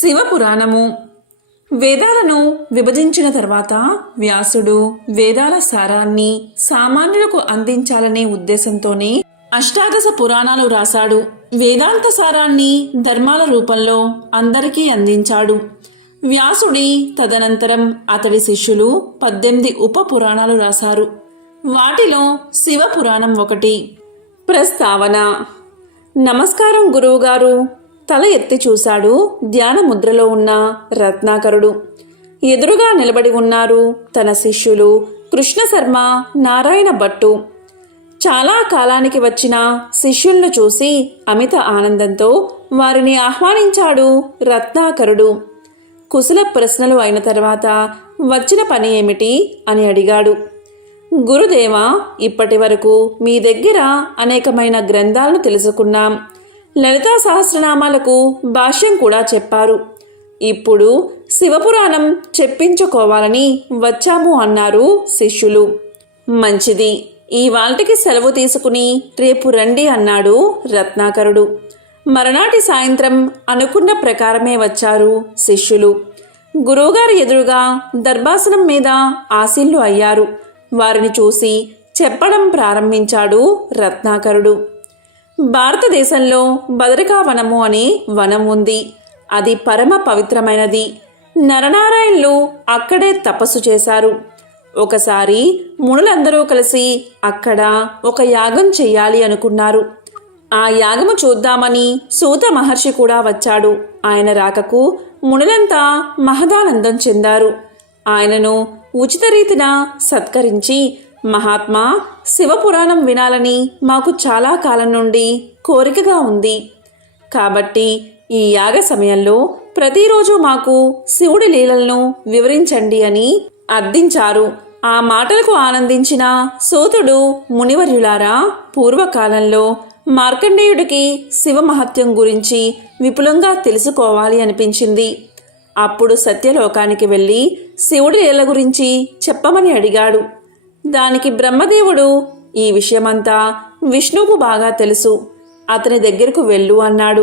శివపురాణము. వేదాలను విభజించిన తర్వాత వ్యాసుడు వేదాల సారాన్ని సామాన్యులకు అందించాలనే ఉద్దేశంతోనే అష్టాదశ పురాణాలు రాశాడు. వేదాంత సారాన్ని ధర్మాల రూపంలో అందరికీ అందించాడు. వ్యాసుడి తదనంతరం అతడి శిష్యులు పద్దెనిమిది ఉప పురాణాలు రాశారు. వాటిలో శివ పురాణం ఒకటి. ప్రస్తావన. నమస్కారం గురువుగారు. తల ఎత్తి చూశాడు ధ్యాన ముద్రలో ఉన్న రత్నాకరుడు. ఎదురుగా నిలబడి ఉన్నారు తన శిష్యులు కృష్ణశర్మ నారాయణ భట్టు. చాలా కాలానికి వచ్చిన శిష్యులను చూసి అమిత ఆనందంతో వారిని ఆహ్వానించాడు రత్నాకరుడు. కుశల ప్రశ్నలు అయిన తర్వాత వచ్చిన పని ఏమిటి అని అడిగాడు. గురుదేవ ఇప్పటి వరకు మీ దగ్గర అనేకమైన గ్రంథాలను తెలుసుకున్నాం. లలితా సహస్రనామాలకు భాష్యం కూడా చెప్పారు. ఇప్పుడు శివపురాణం చెప్పించుకోవాలని వచ్చాము అన్నారు శిష్యులు. మంచిది. ఈ వాళ్ళకి సెలవు తీసుకుని రేపు రండి అన్నాడు రత్నాకరుడు. మరనాటి సాయంత్రం అనుకున్న ప్రకారమే వచ్చారు శిష్యులు. గురువుగారు ఎదురుగా దర్భాసనం మీద ఆశీల్లు అయ్యారు. వారిని చూసి చెప్పడం ప్రారంభించాడు రత్నాకరుడు. భారతదేశంలో బదరికావనము అనే వనం ఉంది. అది పరమ పవిత్రమైనది. నరనారాయణులు అక్కడే తపస్సు చేశారు. ఒకసారి మునులందరూ కలిసి అక్కడ ఒక యాగం చెయ్యాలి అనుకున్నారు. ఆ యాగము చూద్దామని సూత మహర్షి కూడా వచ్చాడు. ఆయన రాకకు మునులంతా మహదానందం చెందారు. ఆయనను ఉచిత రీతిన సత్కరించి మహాత్మా శివపురాణం వినాలని మాకు చాలా కాలం నుండి కోరికగా ఉంది. కాబట్టి ఈ యాగ సమయంలో ప్రతిరోజు మాకు శివుడి లీలలను వివరించండి అని అర్థించారు. ఆ మాటలకు ఆనందించిన సోతుడు మునివర్యులారా పూర్వకాలంలో మార్కండేయుడికి శివ మహత్యం గురించి విపులంగా తెలుసుకోవాలి అనిపించింది. అప్పుడు సత్యలోకానికి వెళ్ళి శివుడి లీల గురించి చెప్పమని అడిగాడు. దానికి బ్రహ్మదేవుడు ఈ విషయమంతా విష్ణువుకు బాగా తెలుసు. అతని దగ్గరకు వెళ్ళు అన్నాడు.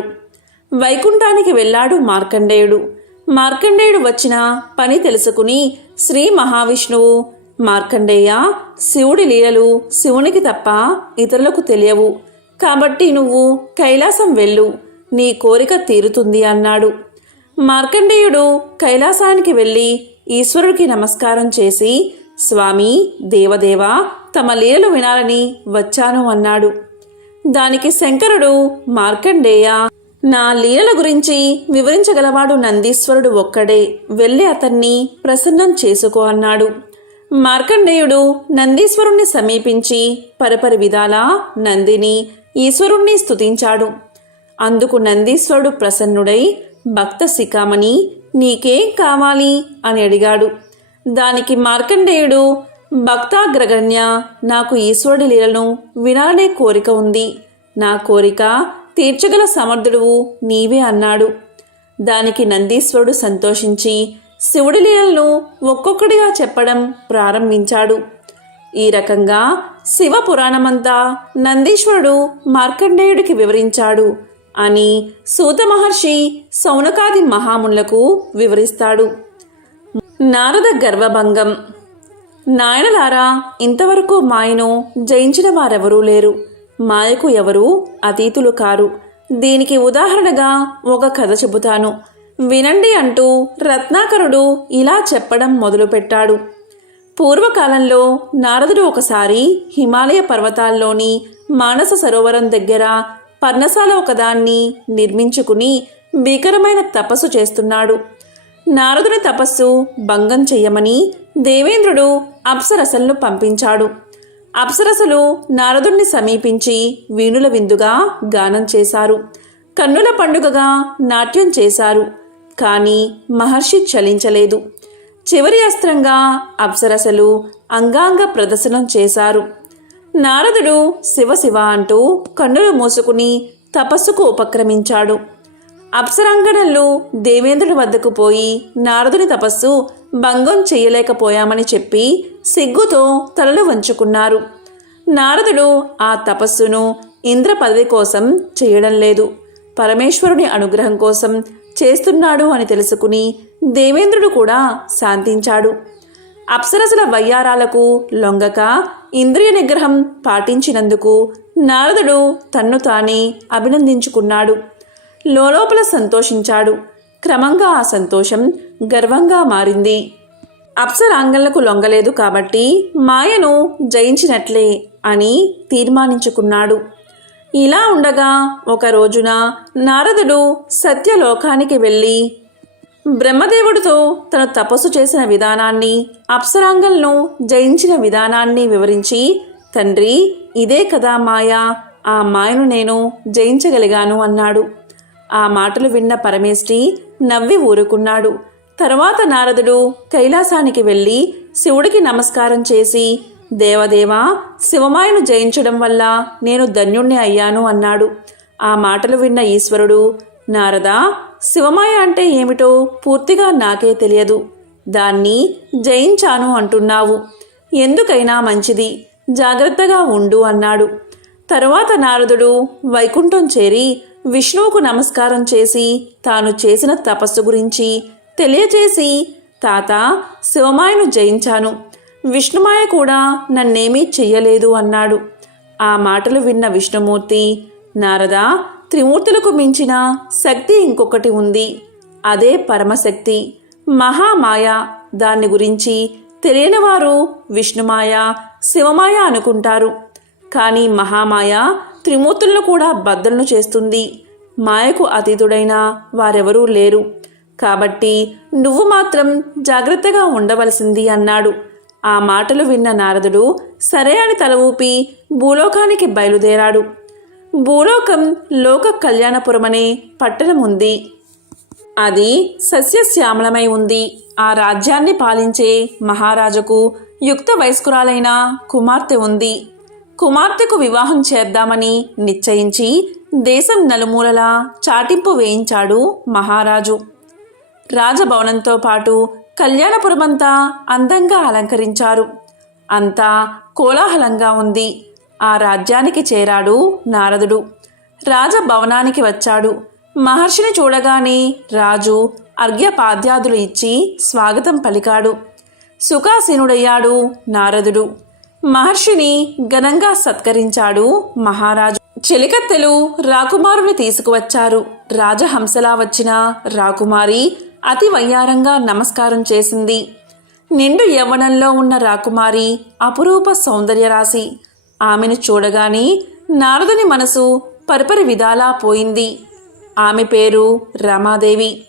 వైకుంఠానికి వెళ్ళాడు మార్కండేయుడు. మార్కండేయుడు వచ్చిన పని తెలుసుకుని శ్రీ మహావిష్ణువు మార్కండేయ శివుడి లీలలు శివునికి తప్ప ఇతరులకు తెలియవు. కాబట్టి నువ్వు కైలాసం వెళ్ళు నీ కోరిక తీరుతుంది అన్నాడు. మార్కండేయుడు కైలాసానికి వెళ్ళి ఈశ్వరుడికి నమస్కారం చేసి స్వామి దేవదేవ తమ లీలలు వినాలని వచ్చాను అన్నాడు. దానికి శంకరుడు మార్కండేయ నా లీలల గురించి వివరించగలవాడు నందీశ్వరుడు ఒక్కడే వెళ్ళి అతన్ని ప్రసన్నం చేసుకో అన్నాడు. మార్కండేయుడు నందీశ్వరుణ్ణి సమీపించి పరపరి విధాలా నందిని ఈశ్వరుణ్ణి స్తుతించాడు. అందుకు నందీశ్వరుడు ప్రసన్నుడై భక్త శిఖామణి నీకేం కావాలి? అని అడిగాడు. దానికి మార్కండేయుడు భక్తాగ్రగణ్య నాకు ఈశ్వరుడి లీలను వినాలనే కోరిక ఉంది. నా కోరిక తీర్చగల సమర్థుడువు నీవే అన్నాడు. దానికి నందీశ్వరుడు సంతోషించి శివుడి లీలలను ఒక్కొక్కడిగా చెప్పడం ప్రారంభించాడు. ఈ రకంగా శివ పురాణమంతా నందీశ్వరుడు మార్కండేయుడికి వివరించాడు అని సూత మహర్షి సౌనకాది మహామునులకు వివరిస్తాడు. నారద గర్వభంగం. నాయనలారా ఇంతవరకు మాయను జయించిన వారెవరూ లేరు. మాయకు ఎవరూ అతీతులు కారు. దీనికి ఉదాహరణగా ఒక కథ చెబుతాను. వినండి అంటూ రత్నాకరుడు ఇలా చెప్పడం మొదలుపెట్టాడు. పూర్వకాలంలో నారదుడు ఒకసారి హిమాలయ పర్వతాల్లోని మానస సరోవరం దగ్గర పర్ణశాల ఒకదాన్ని నిర్మించుకుని భీకరమైన తపస్సు చేస్తున్నాడు. నారదుని తపస్సు భంగం చెయ్యమని దేవేంద్రుడు అప్సరసలను పంపించాడు. అప్సరసలు నారదుణ్ణి సమీపించి వీణుల విందుగా గానం చేశారు. కన్నుల పండుగగా నాట్యం చేశారు. కానీ మహర్షి చలించలేదు చివరి అస్త్రంగా అప్సరసలు అంగాంగ ప్రదర్శనం చేశారు. నారదుడు శివ శివ అంటూ కన్నులు మూసుకుని తపస్సుకు ఉపక్రమించాడు. అప్సరాంగణంలో దేవేంద్రుడి వద్దకు పోయి నారదుని తపస్సు భంగం చేయలేకపోయామని చెప్పి సిగ్గుతో తలలు వంచుకున్నారు. నారదుడు ఆ తపస్సును ఇంద్ర పదవి కోసం చేయడం లేదు. పరమేశ్వరుని అనుగ్రహం కోసం చేస్తున్నాడు అని తెలుసుకుని దేవేంద్రుడు కూడా శాంతించాడు. అప్సరసల వయ్యారాలకు లొంగక ఇంద్రియ నిగ్రహం పాటించినందుకు నారదుడు తన్ను తానే అభినందించుకున్నాడు. లోలోపల సంతోషించాడు. క్రమంగా ఆ సంతోషం గర్వంగా మారింది. అప్సరాంగళ్ళకు లొంగలేదు కాబట్టి మాయను జయించినట్లే అని తీర్మానించుకున్నాడు. ఇలా ఉండగా ఒక రోజున నారదుడు సత్యలోకానికి వెళ్ళి బ్రహ్మదేవుడితో తను తపస్సు చేసిన విధానాన్ని అప్సరాంగలను జయించిన విధానాన్ని వివరించి తండ్రి ఇదే కదా మాయ ఆ మాయను నేను జయించగలిగాను అన్నాడు. ఆ మాటలు విన్న పరమేష్టి నవ్వి ఊరుకున్నాడు. తర్వాత నారదుడు కైలాసానికి వెళ్ళి శివుడికి నమస్కారం చేసి దేవదేవా శివమాయను జయించడం వల్ల నేను ధన్యుణ్ణి అయ్యాను అన్నాడు. ఆ మాటలు విన్న ఈశ్వరుడు నారదా శివమాయ అంటే ఏమిటో పూర్తిగా నాకే తెలియదు. దాన్ని జయించాను అంటున్నావు. ఎందుకైనా మంచిది. జాగ్రత్తగా ఉండు అన్నాడు. తరువాత నారదుడు వైకుంఠం చేరి విష్ణువుకు నమస్కారం చేసి తాను చేసిన తపస్సు గురించి తెలియచేసి తాత శివమాయను జయించాను. విష్ణుమాయ కూడా నన్నేమీ చెయ్యలేదు అన్నాడు. ఆ మాటలు విన్న విష్ణుమూర్తి నారద త్రిమూర్తులకు మించిన శక్తి ఇంకొకటి ఉంది. అదే పరమశక్తి. మహామాయ దాన్ని గురించి తెలియని వారు విష్ణుమాయ శివమాయ అనుకుంటారు. కానీ మహామాయ త్రిమూర్తులను కూడా బద్దలను చేస్తుంది. మాయకు అతీతుడైన వారెవరూ లేరు. కాబట్టి నువ్వు మాత్రం జాగ్రత్తగా ఉండవలసింది అన్నాడు. ఆ మాటలు విన్న నారదుడు సరే అని తల ఊపి భూలోకానికి బయలుదేరాడు. భూలోకం లోక కళ్యాణపురమనే పట్టణం ఉంది అది సస్యశ్యామలమై ఉంది. ఆ రాజ్యాన్ని పాలించే మహారాజుకు యుక్త వయస్కురాలైన కుమార్తె ఉంది. కుమార్తెకు వివాహం చేద్దామని నిశ్చయించి దేశం నలుమూలలా చాటింపు వేయించాడు మహారాజు. రాజభవనంతో పాటు కళ్యాణపురమంతా అందంగా అలంకరించారు. అంతా కోలాహలంగా ఉంది. ఆ రాజ్యానికి చేరాడు నారదుడు. రాజభవనానికి వచ్చాడు. మహర్షిని చూడగానే రాజు అర్ఘ్యపాద్యాదులు ఇచ్చి స్వాగతం పలికాడు. సుఖాసీనుడయ్యాడు నారదుడు. మహర్షిని ఘనంగా సత్కరించాడు మహారాజు. చెలికత్తెలు రాకుమారుని తీసుకువచ్చారు. రాజహంసలా వచ్చిన రాకుమారి అతి వయ్యారంగా నమస్కారం చేసింది. నిండు యవ్వనంలో ఉన్న రాకుమారి అపురూప సౌందర్యరాశి ఆమెను చూడగానే నారదుని మనసు పరిపరి విధాలా పోయింది. ఆమె పేరు రమాదేవి.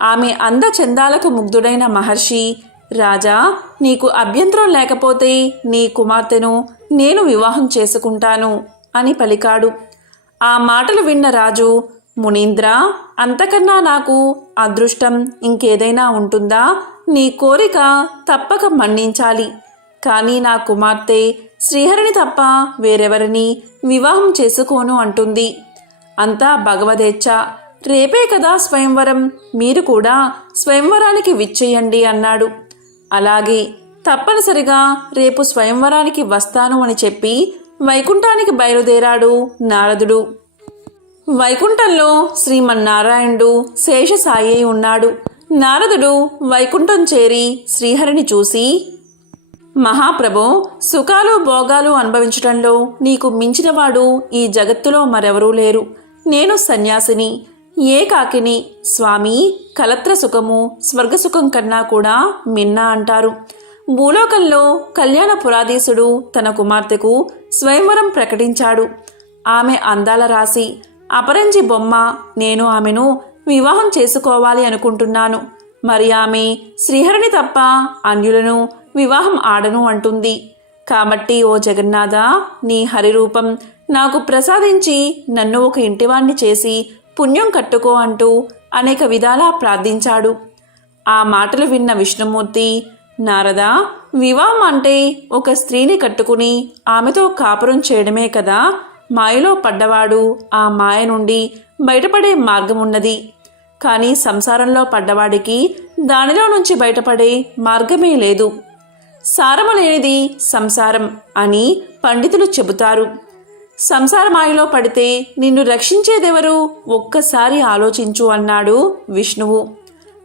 ఆమె అందచందాలకు ముగ్ధుడైన మహర్షి రాజా నీకు అభ్యంతరం లేకపోతే నీ కుమార్తెను నేను వివాహం చేసుకుంటాను అని పలికాడు. ఆ మాటలు విన్న రాజు మునీంద్ర అంతకన్నా నాకు అదృష్టం ఇంకేదైనా ఉంటుందా? నీ కోరిక తప్పక మన్నించాలి. కానీ నా కుమార్తె శ్రీహరిని తప్ప వేరెవరిని వివాహం చేసుకోను అంటుంది. అంతా భగవదేచ్ఛ. రేపే కదా స్వయంవరం. మీరు కూడా స్వయంవరానికి విచ్చేయండి అన్నాడు. అలాగే తప్పనిసరిగా రేపు స్వయంవరానికి వస్తాను అని చెప్పి వైకుంఠానికి బయలుదేరాడు నారదుడు. వైకుంఠంలో శ్రీమన్నారాయణుడు శేషసాయి ఉన్నాడు. నారదుడు వైకుంఠం చేరి శ్రీహరిని చూసి మహాప్రభో సుఖాలు భోగాలు అనుభవించటంలో నీకు మించినవాడు ఈ జగత్తులో మరెవరూ లేరు. నేను సన్యాసిని. ఏకాకిని స్వామి కలత్ర సుఖము స్వర్గసుఖం కన్నా కూడా మిన్న అంటారు. భూలోకంలో కళ్యాణ పురాధీసుడు తన కుమార్తెకు స్వయంవరం ప్రకటించాడు. ఆమె అందాల రాశి అపరంజి బొమ్మ నేను ఆమెను వివాహం చేసుకోవాలి అనుకుంటున్నాను. మరి ఆమె శ్రీహరిని తప్ప అన్యులను వివాహం ఆడను అంటుంది. కాబట్టి ఓ జగన్నాథ నీ హరిరూపం నాకు ప్రసాదించి నన్ను ఒక ఇంటివాణ్ణి చేసి పుణ్యం కట్టుకో అంటూ అనేక విధాలా ప్రార్థించాడు. ఆ మాటలు విన్న విష్ణుమూర్తి నారద వివాహం అంటే ఒక స్త్రీని కట్టుకుని ఆమెతో కాపురం చేయడమే కదా? మాయలో పడ్డవాడు ఆ మాయ నుండి బయటపడే మార్గం ఉన్నది. కానీ సంసారంలో పడ్డవాడికి దానిలో నుంచి బయటపడే మార్గమే లేదు. సారము లేనిది సంసారం అని పండితులు చెబుతారు. సంసార మాయలో పడితే నిన్ను రక్షించేదెవరు? ఒక్కసారి ఆలోచించు అన్నాడు విష్ణువు.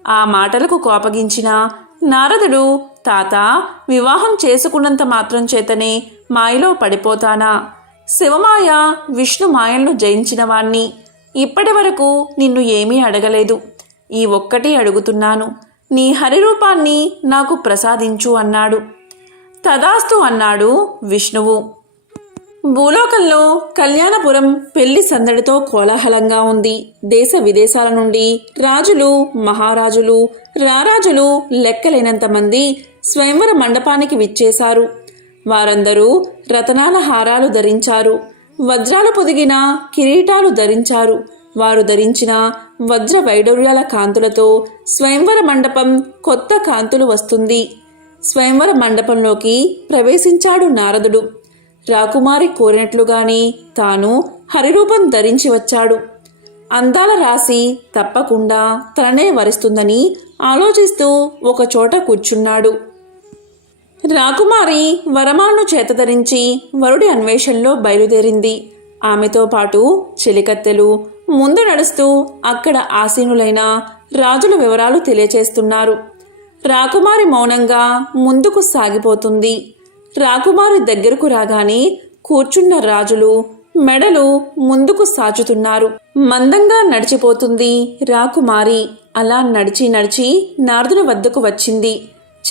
ఆ మాటలకు కోపగించిన నారదుడు తాత వివాహం చేసుకున్నంత మాత్రం చేతనే మాయలో పడిపోతానా? శివమాయ విష్ణు మాయలను జయించిన వాణ్ణి. ఇప్పటి వరకు నిన్ను ఏమీ అడగలేదు. ఈ ఒక్కటి అడుగుతున్నాను. నీ హరిరూపాన్ని నాకు ప్రసాదించు అన్నాడు. తదాస్తు అన్నాడు విష్ణువు. భూలోకంలో కళ్యాణపురం పెళ్ళి సందడితో కోలాహలంగా ఉంది. దేశ విదేశాల నుండి రాజులు మహారాజులు రారాజులు లెక్కలేనంత మంది స్వయంవర మండపానికి విచ్చేశారు. వారందరూ రతనాల హారాలు ధరించారు. వజ్రాలు పొదిగిన కిరీటాలు ధరించారు. వారు ధరించిన వజ్ర వైడూర్యాల కాంతులతో స్వయంవర మండపం కొత్త కాంతులు వస్తుంది. స్వయంవర మండపంలోకి ప్రవేశించాడు నారదుడు. రాకుమారి కోరినట్లుగానే తాను హరిరూపం ధరించి వచ్చాడు. అందాల రాశి తప్పకుండా తననే వరిస్తుందని ఆలోచిస్తూ ఒకచోట కూర్చున్నాడు. రాకుమారి వరమాలను చేతధరించి వరుడి అన్వేషణలో బయలుదేరింది. ఆమెతో పాటు చెలికత్తెలు ముందు నడుస్తూ అక్కడ ఆసీనులైన రాజుల వివరాలు తెలియచేస్తున్నారు. రాకుమారి మౌనంగా ముందుకు సాగిపోతుంది. రాకుమారి దగ్గరకు రాగానే కూర్చున్న రాజులు మెడలు ముందుకు సాచుతున్నారు. మందంగా నడిచిపోతుంది రాకుమారి. అలా నడిచి నడిచి నారదుని వద్దకు వచ్చింది.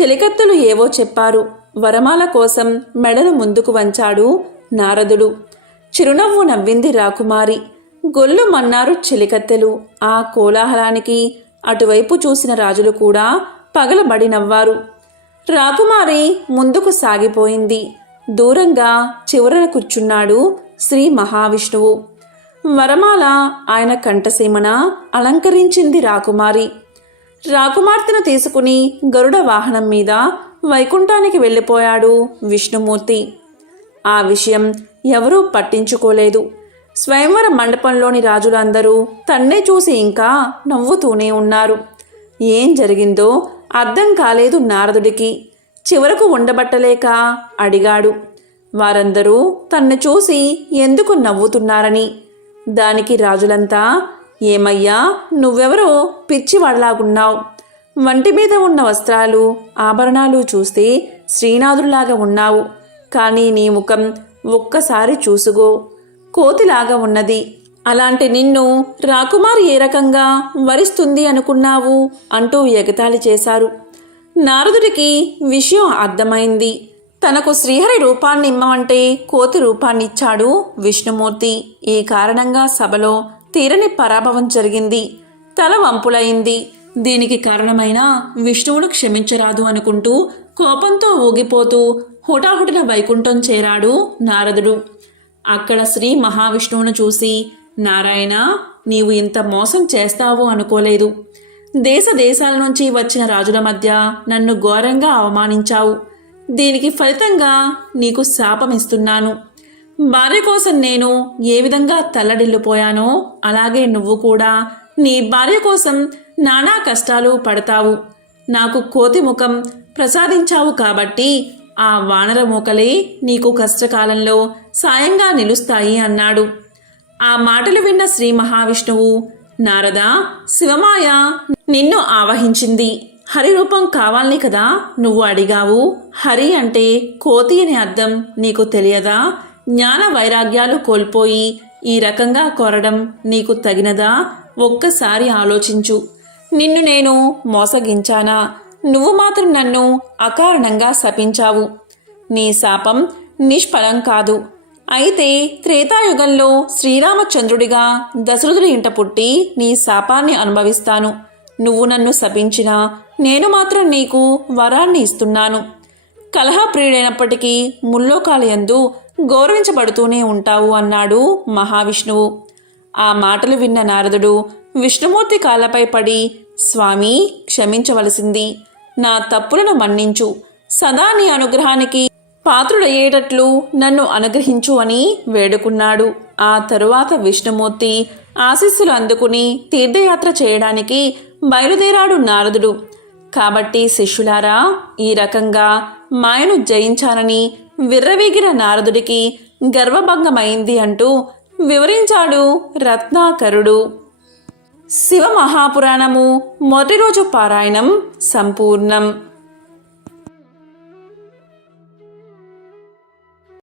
చెలికత్తలు ఏవో చెప్పారు. వరమాల కోసం మెడను ముందుకు వంచాడు నారదుడు. చిరునవ్వు నవ్వింది రాకుమారి. గొల్లు మన్నారు చెలికత్తెలు. ఆ కోలాహలానికి అటువైపు చూసిన రాజులు కూడా పగలబడి నవ్వారు. రాకుమారి ముందుకు సాగిపోయింది. దూరంగా చివరన కూర్చున్నాడు శ్రీ మహావిష్ణువు. వరమాల ఆయన కంఠసీమన అలంకరించింది రాకుమారి. రాకుమార్తెను తీసుకుని గరుడ వాహనం మీద వైకుంఠానికి వెళ్ళిపోయాడు విష్ణుమూర్తి. ఆ విషయం ఎవరూ పట్టించుకోలేదు. స్వయంవర మండపంలోని రాజులందరూ తన్నే చూసి ఇంకా నవ్వుతూనే ఉన్నారు. ఏం జరిగిందో అర్థం కాలేదు నారదుడికి. చివరకు ఉండబట్టలేక అడిగాడు. వారందరూ తన్ను చూసి ఎందుకు నవ్వుతున్నారని. దానికి రాజులంతా ఏమయ్యా నువ్వెవరో పిచ్చివాడలాగున్నావు వంటి మీద ఉన్న వస్త్రాలు ఆభరణాలు చూస్తే శ్రీనాథుడిలాగా ఉన్నావు. కానీ నీ ముఖం ఒక్కసారి చూసుకో. కోతిలాగా ఉన్నది. అలాంటి నిన్ను రాకుమారి ఏ రకంగా వరిస్తుంది అనుకున్నావు? అంటూ ఎగతాళి చేశారు. నారదుడికి విషయం అర్థమైంది. తనకు శ్రీహరి రూపాన్ని ఇమ్మమంటే కోతి రూపాన్నిచ్చాడు విష్ణుమూర్తి. ఈ కారణంగా సభలో తీరని పరాభవం జరిగింది. తల వంపులైంది. దీనికి కారణమైన విష్ణువును క్షమించరాదు అనుకుంటూ కోపంతో ఊగిపోతూ హుటాహుటిన వైకుంఠం చేరాడు నారదుడు. అక్కడ శ్రీ మహావిష్ణువును చూసి నారాయణ నీవు ఇంత మోసం చేస్తావు అనుకోలేదు. దేశ దేశాల నుంచి వచ్చిన రాజుల మధ్య నన్ను ఘోరంగా అవమానించావు. దీనికి ఫలితంగా నీకు శాపం ఇస్తున్నాను భార్య కోసం నేను ఏ విధంగా తల్లడిల్లిపోయానో అలాగే నువ్వు కూడా నీ భార్య కోసం నానా కష్టాలు పడతావు. నాకు కోతి ముఖం ప్రసాదించావు కాబట్టి ఆ వానర మూకలే నీకు కష్టకాలంలో సాయంగా నిలుస్తాయి అన్నాడు. ఆ మాటలు విన్న శ్రీ మహావిష్ణువు నారద శివమాయ నిన్ను ఆవహించింది. హరి రూపం కావాలని కదా నువ్వు అడిగావు? హరి అంటే కోతి అని అర్థం నీకు తెలియదా? జ్ఞాన వైరాగ్యాలు కోల్పోయి ఈ రకంగా కోరడం నీకు తగినదా? ఒక్కసారి ఆలోచించు. నిన్ను నేను మోసగించానా? నువ్వు మాత్రం నన్ను అకారణంగా శపించావు. నీ శాపం నిష్ఫలం కాదు. అయితే త్రేతాయుగంలో శ్రీరామచంద్రుడిగా దశరథుడి ఇంట పుట్టి నీ శాపాన్ని అనుభవిస్తాను. నువ్వు నన్ను శపించినా నేను మాత్రం నీకు వరాన్ని ఇస్తున్నాను. కలహప్రియుడైనప్పటికీ ముల్లోకాలయందు గౌరవించబడుతూనే ఉంటావు అన్నాడు మహావిష్ణువు. ఆ మాటలు విన్న నారదుడు విష్ణుమూర్తి కాళ్ళపై పడి స్వామి క్షమించవలసింది. నా తప్పులను మన్నించు. సదా నీ అనుగ్రహానికి పాత్రుడయ్యేటట్లు నన్ను అనుగ్రహించు అని వేడుకున్నాడు. ఆ తరువాత విష్ణుమూర్తి ఆశీస్సులు అందుకుని తీర్థయాత్ర చేయడానికి బయలుదేరాడు నారదుడు. కాబట్టి శిష్యులారా ఈ రకంగా మాయను జయించాలని విర్రవీగిన నారదుడికి గర్వభంగమైంది అంటూ వివరించాడు రత్నాకరుడు. శివ మహాపురాణము మొదటి రోజు పారాయణం సంపూర్ణం.